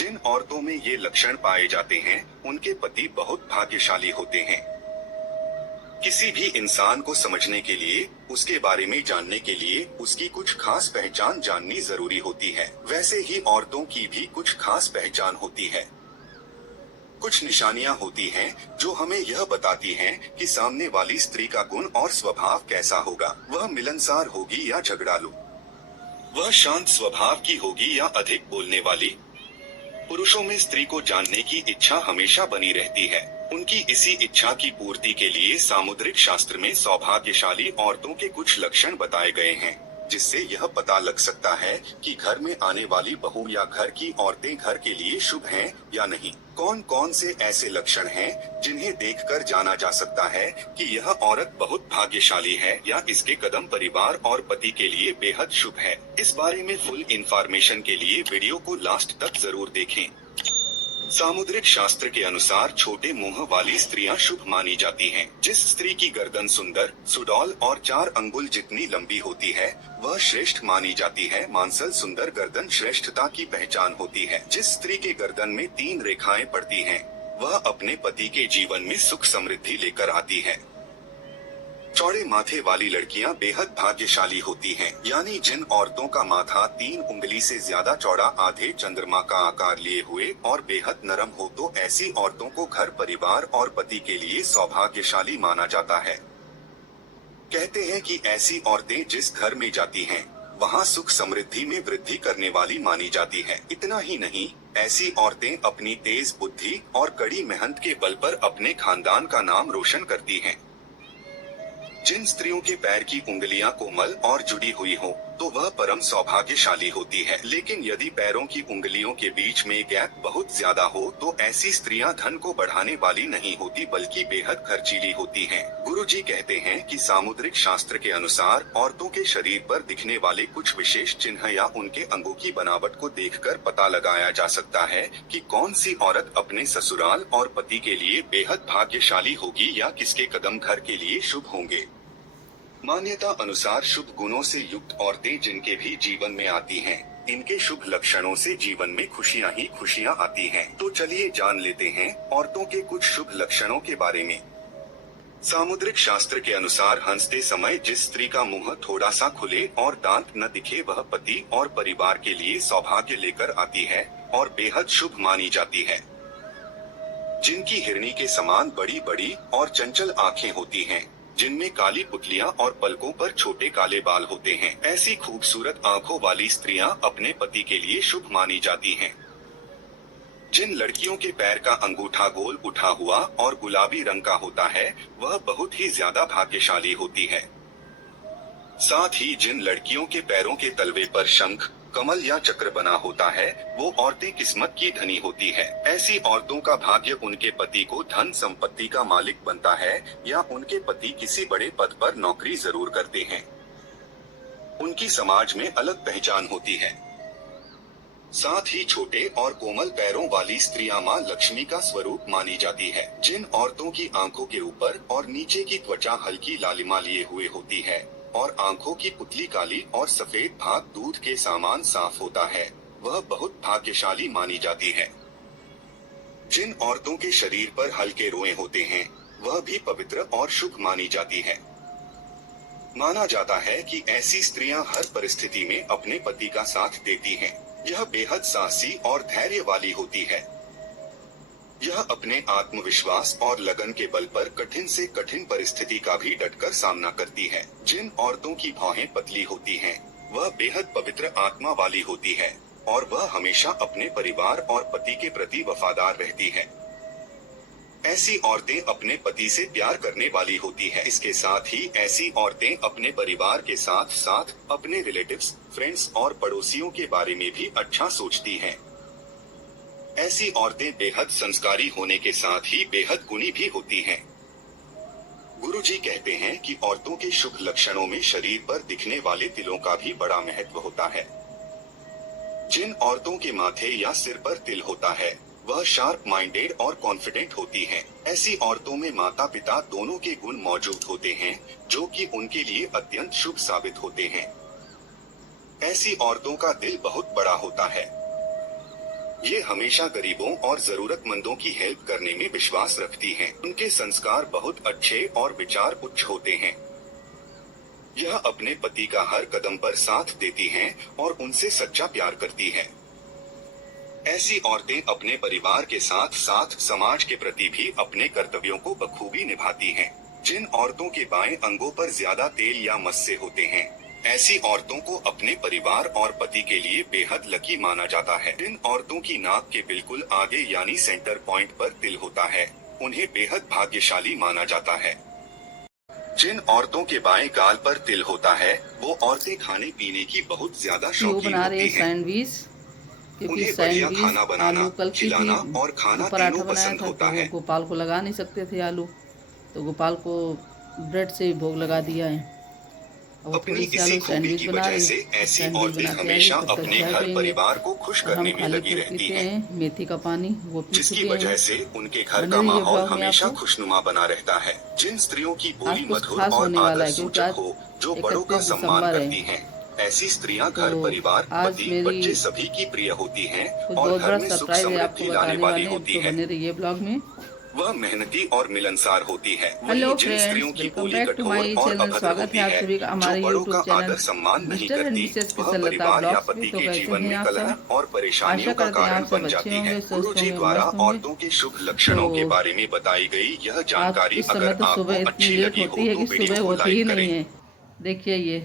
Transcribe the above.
जिन औरतों में ये लक्षण पाए जाते हैं, उनके पति बहुत भाग्यशाली होते हैं। किसी भी इंसान को समझने के लिए, उसके बारे में जानने के लिए उसकी कुछ खास पहचान जाननी जरूरी होती है। वैसे ही औरतों की भी कुछ खास पहचान होती है। कुछ निशानियां होती हैं जो हमें यह बताती हैं कि सामने वाली स्त्री का गुण और स्वभाव कैसा होगा। वह मिलनसार होगी या झगड़ालू, वह शांत स्वभाव की होगी या अधिक बोलने वाली। पुरुषों में स्त्री को जानने की इच्छा हमेशा बनी रहती है। उनकी इसी इच्छा की पूर्ति के लिए सामुद्रिक शास्त्र में सौभाग्यशाली औरतों के कुछ लक्षण बताए गए हैं, जिससे यह पता लग सकता है कि घर में आने वाली बहू या घर की औरतें घर के लिए शुभ हैं या नहीं। कौन कौन से ऐसे लक्षण हैं जिन्हें देखकर जाना जा सकता है कि यह औरत बहुत भाग्यशाली है या इसके कदम परिवार और पति के लिए बेहद शुभ है। इस बारे में फुल इंफॉर्मेशन के लिए वीडियो को लास्ट तक जरूर देखें। सामुद्रिक शास्त्र के अनुसार छोटे मुंह वाली स्त्रियां शुभ मानी जाती हैं। जिस स्त्री की गर्दन सुंदर, सुडौल और 4 अंगुल जितनी लंबी होती है, वह श्रेष्ठ मानी जाती है। मांसल सुंदर गर्दन श्रेष्ठता की पहचान होती है। जिस स्त्री के गर्दन में 3 रेखाएं पड़ती हैं, वह अपने पति के जीवन में सुख समृद्धि लेकर आती है। चौड़े माथे वाली लड़कियां बेहद भाग्यशाली होती हैं। यानी जिन औरतों का माथा 3 उंगली से ज्यादा चौड़ा, आधे चंद्रमा का आकार लिए हुए और बेहद नरम हो, तो ऐसी औरतों को घर परिवार और पति के लिए सौभाग्यशाली माना जाता है। कहते हैं कि ऐसी औरतें जिस घर में जाती हैं, वहां सुख समृद्धि में वृद्धि करने वाली मानी जाती है। इतना ही नहीं, ऐसी औरतें अपनी तेज बुद्धि और कड़ी मेहनत के बल पर अपने खानदान का नाम रोशन करती हैं। जिन स्त्रियों के पैर की उंगलियां कोमल और जुड़ी हुई हो, तो वह परम सौभाग्यशाली होती है। लेकिन यदि पैरों की उंगलियों के बीच में गैप बहुत ज्यादा हो, तो ऐसी स्त्रियां धन को बढ़ाने वाली नहीं होती, बल्कि बेहद खर्चीली होती हैं। गुरुजी कहते हैं कि सामुद्रिक शास्त्र के अनुसार औरतों के शरीर पर दिखने वाले कुछ विशेष चिन्ह या उनके अंगों की बनावट को देखकर पता लगाया जा सकता है कि कौन सी औरत अपने ससुराल और पति के लिए बेहद भाग्यशाली होगी या किसके कदम घर के लिए शुभ होंगे। मान्यता अनुसार शुभ गुणों से युक्त औरतें जिनके भी जीवन में आती हैं, इनके शुभ लक्षणों से जीवन में खुशियां ही खुशियां आती हैं। तो चलिए जान लेते हैं औरतों के कुछ शुभ लक्षणों के बारे में। सामुद्रिक शास्त्र के अनुसार हंसते समय जिस स्त्री का मुंह थोड़ा सा खुले और दांत न दिखे, वह पति और परिवार के लिए सौभाग्य लेकर आती है और बेहद शुभ मानी जाती है। जिनकी हिरनी के समान बड़ी बड़ी और चंचल आंखें होती हैं, जिनमें काली पुतलियां और पलकों पर छोटे काले बाल होते हैं, ऐसी खूबसूरत आंखों वाली स्त्रियां अपने पति के लिए शुभ मानी जाती हैं। जिन लड़कियों के पैर का अंगूठा गोल उठा हुआ और गुलाबी रंग का होता है, वह बहुत ही ज्यादा भाग्यशाली होती है। साथ ही जिन लड़कियों के पैरों के तलवे पर शंख, कमल या चक्र बना होता है, वो औरतें किस्मत की धनी होती है। ऐसी औरतों का भाग्य उनके पति को धन संपत्ति का मालिक बनता है या उनके पति किसी बड़े पद पर नौकरी जरूर करते हैं। उनकी समाज में अलग पहचान होती है। साथ ही छोटे और कोमल पैरों वाली स्त्रियां मां लक्ष्मी का स्वरूप मानी जाती है। जिन औरतों की आंखों के ऊपर और नीचे की त्वचा हल्की लालिमा लिए हुए होती है और आंखों की पुतली काली और सफेद भाग दूध के समान साफ होता है, वह बहुत भाग्यशाली मानी जाती है। जिन औरतों के शरीर पर हल्के रोए होते हैं, वह भी पवित्र और शुभ मानी जाती है। माना जाता है कि ऐसी स्त्रियां हर परिस्थिति में अपने पति का साथ देती हैं। यह बेहद साहसी और धैर्य वाली होती है। यह अपने आत्मविश्वास और लगन के बल पर कठिन से कठिन परिस्थिति का भी डटकर सामना करती है। जिन औरतों की भौहें पतली होती हैं, वह बेहद पवित्र आत्मा वाली होती है और वह हमेशा अपने परिवार और पति के प्रति वफादार रहती है। ऐसी औरतें अपने पति से प्यार करने वाली होती है। इसके साथ ही ऐसी औरतें अपने परिवार के साथ साथ अपने रिलेटिव्स, फ्रेंड्स और पड़ोसियों के बारे में भी अच्छा सोचती हैं। ऐसी औरतें बेहद संस्कारी होने के साथ ही बेहद गुणी भी होती हैं। गुरुजी कहते हैं कि औरतों के शुभ लक्षणों में शरीर पर दिखने वाले तिलों का भी बड़ा महत्व होता है। जिन औरतों के माथे या सिर पर तिल होता है, वह शार्प माइंडेड और कॉन्फिडेंट होती हैं। ऐसी औरतों में माता पिता दोनों के गुण मौजूद होते हैं, जो कि उनके लिए अत्यंत शुभ साबित होते हैं। ऐसी औरतों का दिल बहुत बड़ा होता है। ये हमेशा गरीबों और जरूरतमंदों की हेल्प करने में विश्वास रखती हैं। उनके संस्कार बहुत अच्छे और विचार उच्च होते हैं। यह अपने पति का हर कदम पर साथ देती हैं और उनसे सच्चा प्यार करती हैं। ऐसी औरतें अपने परिवार के साथ साथ समाज के प्रति भी अपने कर्तव्यों को बखूबी निभाती हैं। जिन औरतों के बाएं अंगों पर ज्यादा तेल या मस्से होते हैं, ऐसी औरतों को अपने परिवार और पति के लिए बेहद लकी माना जाता है। जिन औरतों की नाक के बिल्कुल आगे यानी सेंटर पॉइंट पर तिल होता है, उन्हें बेहद भाग्यशाली माना जाता है। जिन औरतों के बाएं गाल पर तिल होता है, वो औरतें खाने पीने की बहुत ज्यादा शौकीन होती हैं। सैंडविच, क्योंकि उन्हें बढ़िया सैंडविच खाना बनाना, आलू कल की थी, खिलाना और खाना तो पराठा तीनों बनाया पसंद था, होता तो है। गोपाल को लगा नहीं सकते थे आलू, तो गोपाल को ब्रेड से भोग लगा दिया है। और अपनी थोड़ी सी इसी आलू खूबी सैंडविच की बना वजह रही, से ऐसी सैंडविच औरतें बना के आई, हमेशा तब तक अपने चाय घर पियेंगे। परिवार को खुश और हम करने में खाली लगी पेट रहती पीते हैं, हैं मेथी का पानी, वो पी जिसकी चुके वजह हैं। से उनके घर बने का रहिए माहौल ब्लॉग में हमेशा आपको। खुशनुमा बना रहता है। जिन स्त्रियों की आज बोली कुछ मधुर खास और होने वाला आदर है, क्योंकि सूचक आज हो, जो बड़ों का 31 सम्मान दिसंबर करती है, हैं, ऐसी स्त्रियां तो घर परिवार, आज पति, मेरी बच्चे सभी की प्रिय होती हैं कुछ और बहुत घर बड़ा में सुख सरप्राइज है आपको समृद्धि लाने बताने वाली वाले हैं, होती तो है। बने रहिए ब्लॉग में। वह मेहनती और मिलनसार होती है। हेलो वहीं जिन फ्रेंड्स, स्त्रियों की वेलकम बोली बैक टू कठोर माय और चैनल। अभद्र स्वागत होती है आप है, सभी का जो हमारे बड़ों यूट्यूब का चैनल आदर सम्मान नहीं मिस्टर एंड करती, मिसेस वह कुशलता परिवार या ब्लॉग्स में। पति तो के कैसे जीवन हैं में आप कलह सब? और परेशानियों आशा का करते हैं आप कारण सब बन अच्छे जाती है। होंगे, गुरु स्वस्थ जी होंगे, द्वारा मस्त होंगे। औरतों के शुभ लक्षणों के तो बारे में बताई गई यह आज जानकारी इस समय अगर तो आपको सुबह इतनी अच्छी लेट लगी होती हो है तो कि वीडियो सुबह को होती ही लाइक नहीं करें। है। देखिए ये